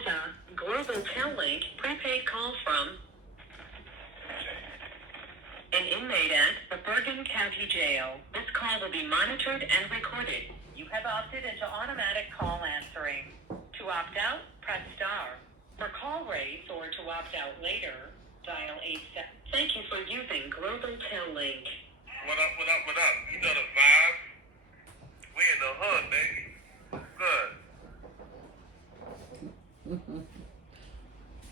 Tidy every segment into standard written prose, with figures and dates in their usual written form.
is a global Clink prepaid call from an inmate at the Bergen County Jail. This call will be monitored and recorded. You have opted into automatic call answering. To opt out, press star. For call rates or to opt out later, dial 87. Thank you for using Global Link. What up, what up, what up? You know the vibe. We in the hood, baby. Good.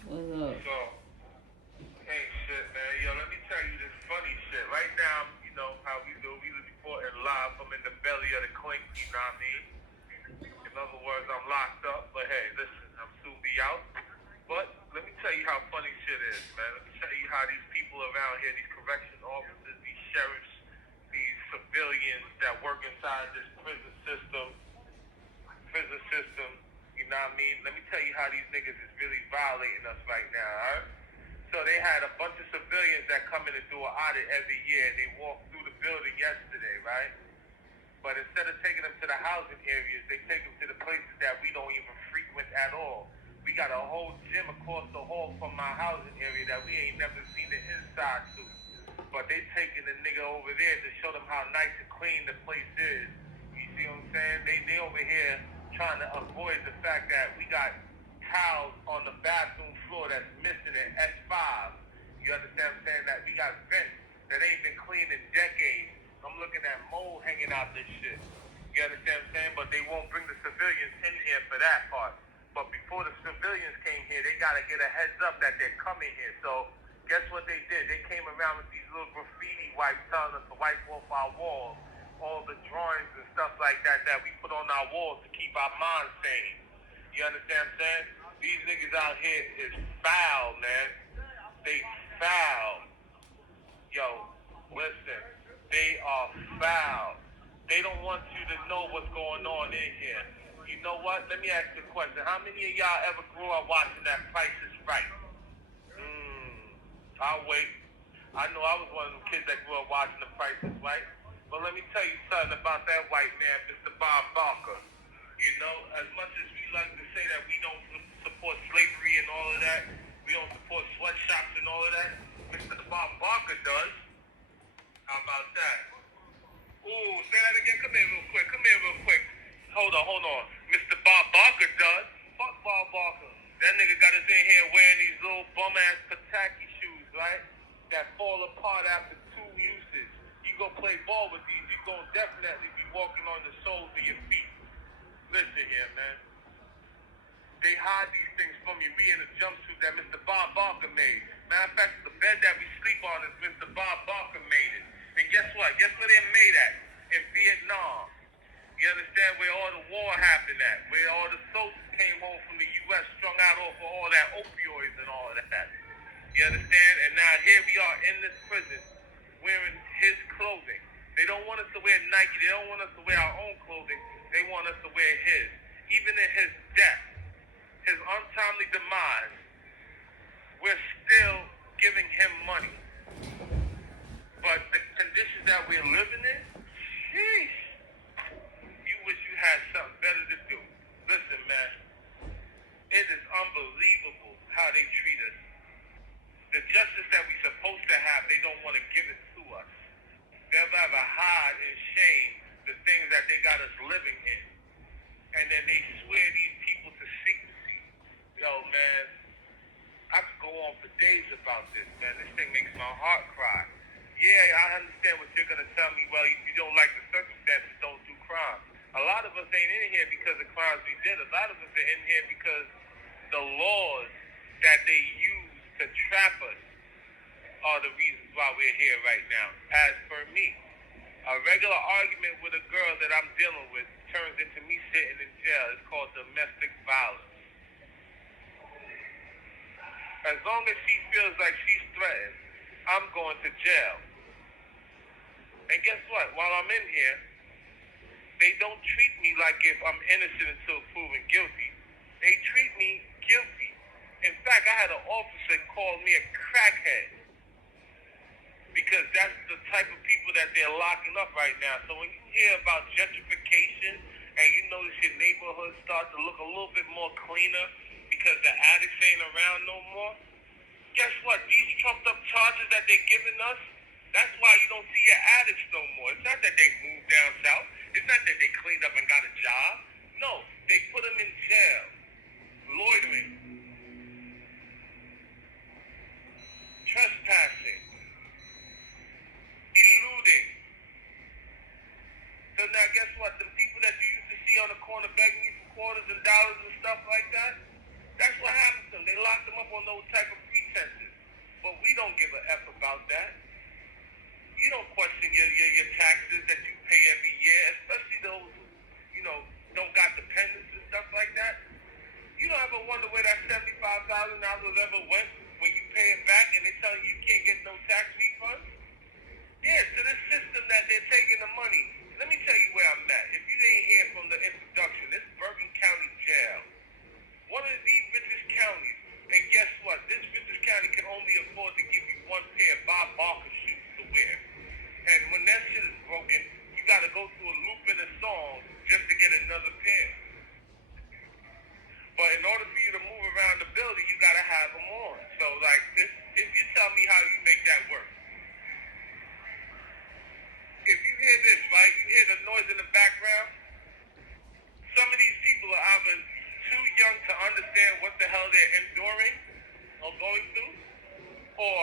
What's up? So, ain't shit, man. Yo, let me tell you this funny shit. Right now, you know how we do. We reporting live from in the belly of the Clink, you know what I mean? In other words, I'm locked up, but hey, listen, I'm soon be out. But let me tell you how funny shit is, man. Let me tell you how these people around here, these correction officers, these sheriffs, these civilians that work inside this prison system, you know what I mean? Let me tell you how these niggas is really violating us right now, alright? So they had a bunch of civilians that come in and do an audit every year, and they walked through the building yesterday, right? But instead of taking them to the housing areas, they take them to the places that we don't even frequent at all. We got a whole gym across the hall from my housing area that we ain't never seen the inside to. But they taking the nigga over there to show them how nice and clean the place is. You see what I'm saying? They over here trying to avoid the fact that we got tiles on the bathroom floor that's missing in S5. You understand what I'm saying? That we got vents that ain't been cleaned in decades. I'm looking at mold hanging out this shit. You understand what I'm saying? But they won't bring the civilians in here for that part. But before the civilians came here, they got to get a heads up that they're coming here. So guess what they did? They came around with these little graffiti wipes telling us to wipe off our walls, all the drawings and stuff like that that we put on our walls to keep our minds sane. You understand what I'm saying? These niggas out here is foul, man. They foul. Yo, listen. They are foul. They don't want you to know what's going on in here. You know what? Let me ask you a question. How many of y'all ever grew up watching that Price is Right? I'll wait. I know I was one of them kids that grew up watching the Price is Right. But let me tell you something about that white man, Mr. Bob Barker. You know, as much as we like to say that we don't support slavery and all of that, we don't support sweatshops and all of that, Mr. Bob Barker does. How about that? Ooh, say that again. Come here real quick. Hold on. Mr. Bob Barker does. Fuck Bob Barker. That nigga got us in here wearing these little bum-ass Pataki shoes, right? That fall apart after 2 uses. You go play ball with these, you gon' definitely be walking on the soles of your feet. Listen here, man. They hide these things from you. We in a jumpsuit that Mr. Bob Barker made. Matter of fact, the bed that we sleep on is Mr. Bob Barker made it. And guess what? Guess where they're made at? In Vietnam. You understand where all the war happened at? Where all the soldiers came home from the U.S. strung out off of all that opioids and all of that. You understand? And now here we are in this prison wearing his clothing. They don't want us to wear Nike. They don't want us to wear our own clothing. They want us to wear his. Even in his death, his untimely demise, we're still giving him money. But the conditions that we're living in, sheesh, you wish you had something better to do. Listen, man, it is unbelievable how they treat us. The justice that we're supposed to have, they don't want to give it to us. They'll rather hide in shame the things that they got us living in. And then they swear these people to secrecy. Yo, man, I could go on for days about this, man. This thing makes my heart cry. Yeah, I understand what you're going to tell me. Well, if you don't like the circumstances, don't do crime. A lot of us ain't in here because of crimes we did. A lot of us are in here because the laws that they use to trap us are the reasons why we're here right now. As for me, a regular argument with a girl that I'm dealing with turns into me sitting in jail. It's called domestic violence. As long as she feels like she's threatened, I'm going to jail. And guess what? While I'm in here, they don't treat me like if I'm innocent until proven guilty. They treat me guilty. In fact, I had an officer call me a crackhead because that's the type of people that they're locking up right now. So when you hear about gentrification and you notice your neighborhood start to look a little bit more cleaner because because the addicts ain't around no more. Guess what? These trumped up charges that they're giving us, that's why you don't see your addicts no more. It's not that they moved down south. It's not that they cleaned up and got a job. No, they put them in jail. Loitering. Trespassing. Eluding. So now guess what? The people that you used to see on the corner begging you for quarters and dollars and stuff like that, that's what happened to them. They locked them up on those type of pretenses. But we don't give a F about that. You don't question your taxes that you pay every year, especially those who, don't got dependents and stuff like that. You don't ever wonder where that $75,000 ever went when you pay it back and they tell you can't get no tax refund? Yeah, to this system that they're taking the money. Let me tell you where I'm at. If you didn't hear from the introduction, this is Bergen County Jail. One of the richest counties. And guess what? This richest county can only afford to give you one pair of Bob Barker shoes to wear. And when that shit is broken, you got to go through a loop in a song just to get another pair. But in order for you to move around the building, you got to have them on. So, like, if you tell me how you make that work. If you hear this, right, you hear the noise in the background, some of these people are either too young to understand what the hell they're enduring or going through, or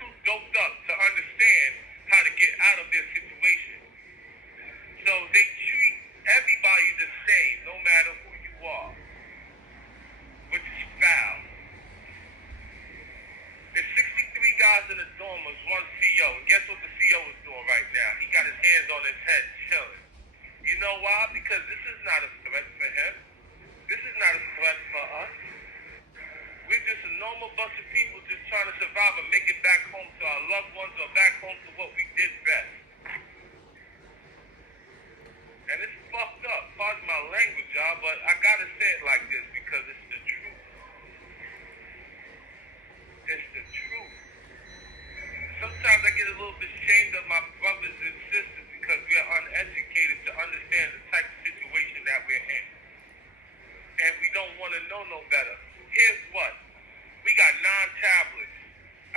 too doped up to understand how to get out of their situation. So they treat everybody the same, no matter who you are, which is foul. There's 63 guys in the dorm with one CO, and guess what the CO is doing right now? He got his hands on his head, chilling. You know why? Because this is not a threat for him. This is not a threat for us. We're just a normal bunch of people just trying to survive and make it back home to our loved ones or back home to what we did best. And it's fucked up. Pardon my language, y'all, but I gotta say it like this because it's the truth. It's the truth. Sometimes I get a little bit ashamed of my brothers and sisters because we're uneducated to understand the type of situation that we're in. And we don't want to know no better. Here's what. We got 9 tablets.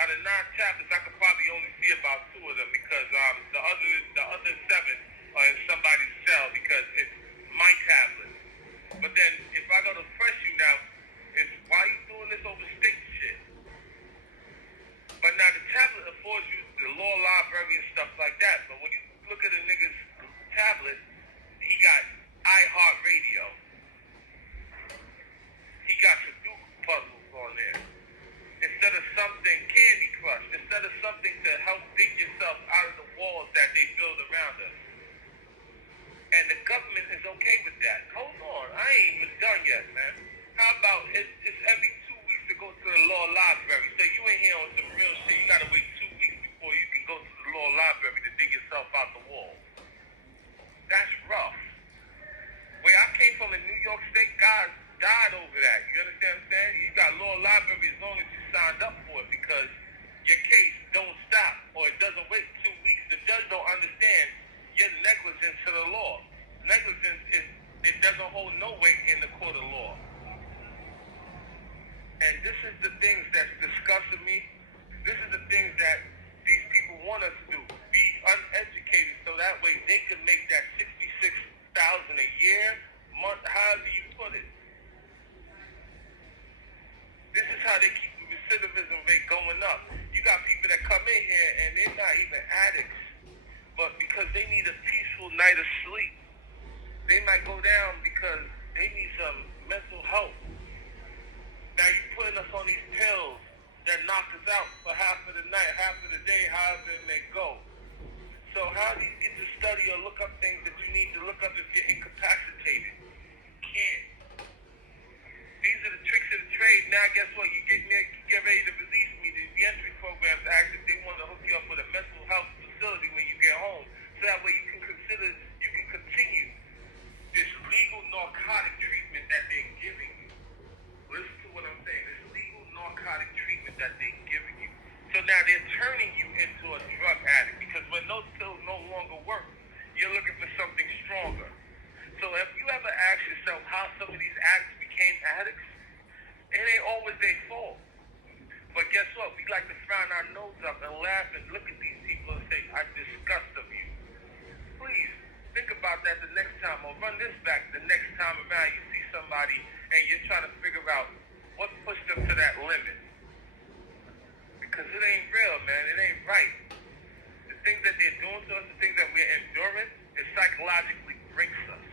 Out of 9 tablets, I could probably only see about 2 of them because the other 7 are in somebody's cell because it's my tablet. But then if I go to press you now, it's why you doing this over state shit? But now the tablet affords you the law library and stuff like that. But when you look at a nigga's tablet, he got iHeartRadio. He got Sudoku puzzles on there. Instead of something Candy Crush, instead of something to help dig yourself out of the walls that they build around us. And the government is okay with that. Hold on, I ain't even done yet, man. How about it's every 2 weeks to go to the law library. So you ain't here on some real shit. You gotta wait 2 weeks before you can go to the law library to dig yourself out the wall. That's rough. Where I came from in New York State, guys died over that. You understand what I'm saying? You got law library as long as you signed up for it because your case don't stop or it doesn't wait 2 weeks. The judge don't understand your negligence to the law. Negligence it doesn't hold no weight in the court of law. And this is the things that's disgusting me. This is the things that these people want us to do. Be uneducated so that way they can make that $66,000 a year, month, however you put it. This is how they keep the recidivism rate going up. You got people that come in here and they're not even addicts, but because they need a peaceful night of sleep, they might go down because they need some mental health. Now you're putting us on these pills that knock us out for half of the night, half of the day, however it may go. So how do you get to study or look up things that you need to look up if you're incapacitated? You can't. These are the tricks of the trade. Now guess what? You get ready to release me. The reentry programs act if they want to hook you up with a mental health facility when you get home. So that way you can continue this legal narcotic treatment that they're giving you. Listen to what I'm saying. This legal narcotic treatment that they're giving you. So now they're turning you into a drug addict because when those pills no longer work, you're looking for something stronger. So if you ever ask yourself how some of these addicts became addicts, It ain't always their fault. But guess what? We like to frown our nose up and laugh and look at these people and say, I disgust of you. Please, think about that the next time, or run this back the next time around. You see somebody and you're trying to figure out what pushed them to that limit. Because it ain't real, man. It ain't right. The things that they're doing to us, the things that we're enduring, it psychologically breaks us.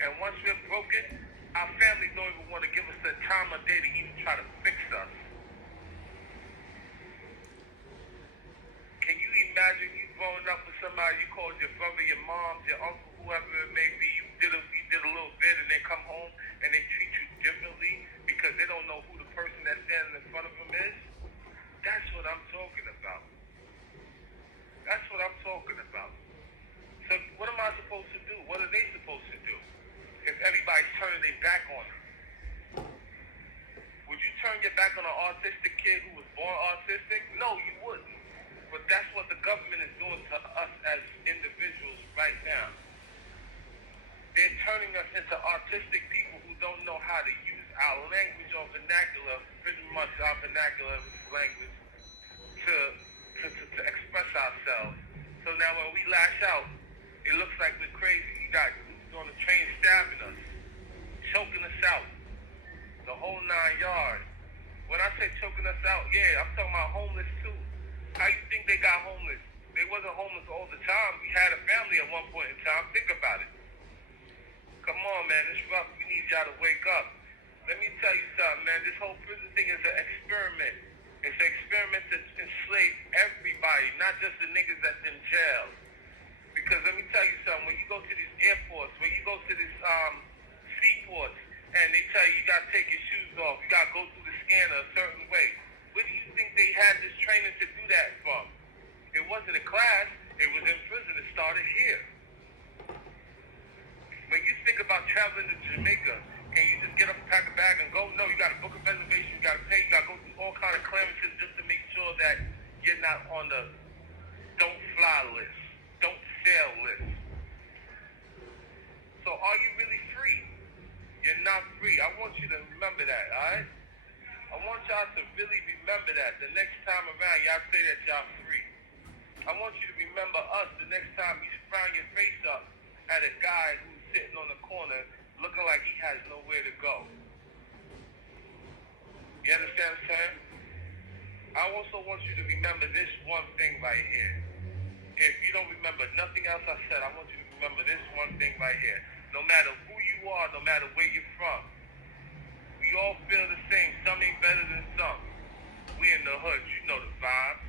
And once we're broken, our families don't even want to give us the time of day to even try to fix us. Can you imagine you growing up with somebody you called your brother, your mom, your uncle, whoever it may be, you did a little bit and they come home and they treat you differently because they don't know who the person that's standing in front of them is? That's what I'm talking about. That's what I'm talking about. So what am I supposed to do? What are they supposed to do? If everybody's turning their back on them. Would you turn your back on an autistic kid who was born autistic? No, you wouldn't. But that's what the government is doing to us as individuals right now. They're turning us into autistic people who don't know how to use our language or vernacular, pretty much our vernacular language, to express ourselves. So now when we lash out, it looks like we're crazy. You got on the train stabbing us, choking us out, the whole 9 yards. When I say choking us out, yeah, I'm talking about homeless too. How you think they got homeless? They wasn't homeless all the time. We had a family at one point in time. Think about it. Come on, man, it's rough. We need y'all to wake up. Let me tell you something, man. This whole prison thing is an experiment. It's an experiment to enslave everybody, not just the niggas that's in jail. Because let me tell you something, when you go to these airports, when you go to these seaports, and they tell you gotta take your shoes off, you gotta go through the scanner a certain way. Where do you think they had this training to do that from? It wasn't in class, it was in prison. It started here. When you think about traveling to Jamaica, can you just get up, pack a bag, and go? No, you gotta book a reservation, you gotta pay, you gotta go through all kind of clearances just to make sure that you're not on the don't fly list, don't fail list. So are you really free? You're not free. I want you to remember that, alright? I want y'all to really remember that the next time around y'all say that y'all free. I want you to remember us the next time you frown your face up at a guy who's sitting on the corner looking like he has nowhere to go. You understand what I'm saying? I also want you to remember this one thing right here. If you don't remember nothing else I said, I want you to remember this one thing right here. No matter who you are, no matter where you're from, we all feel the same. Some ain't better than some. We in the hood, you know the vibes.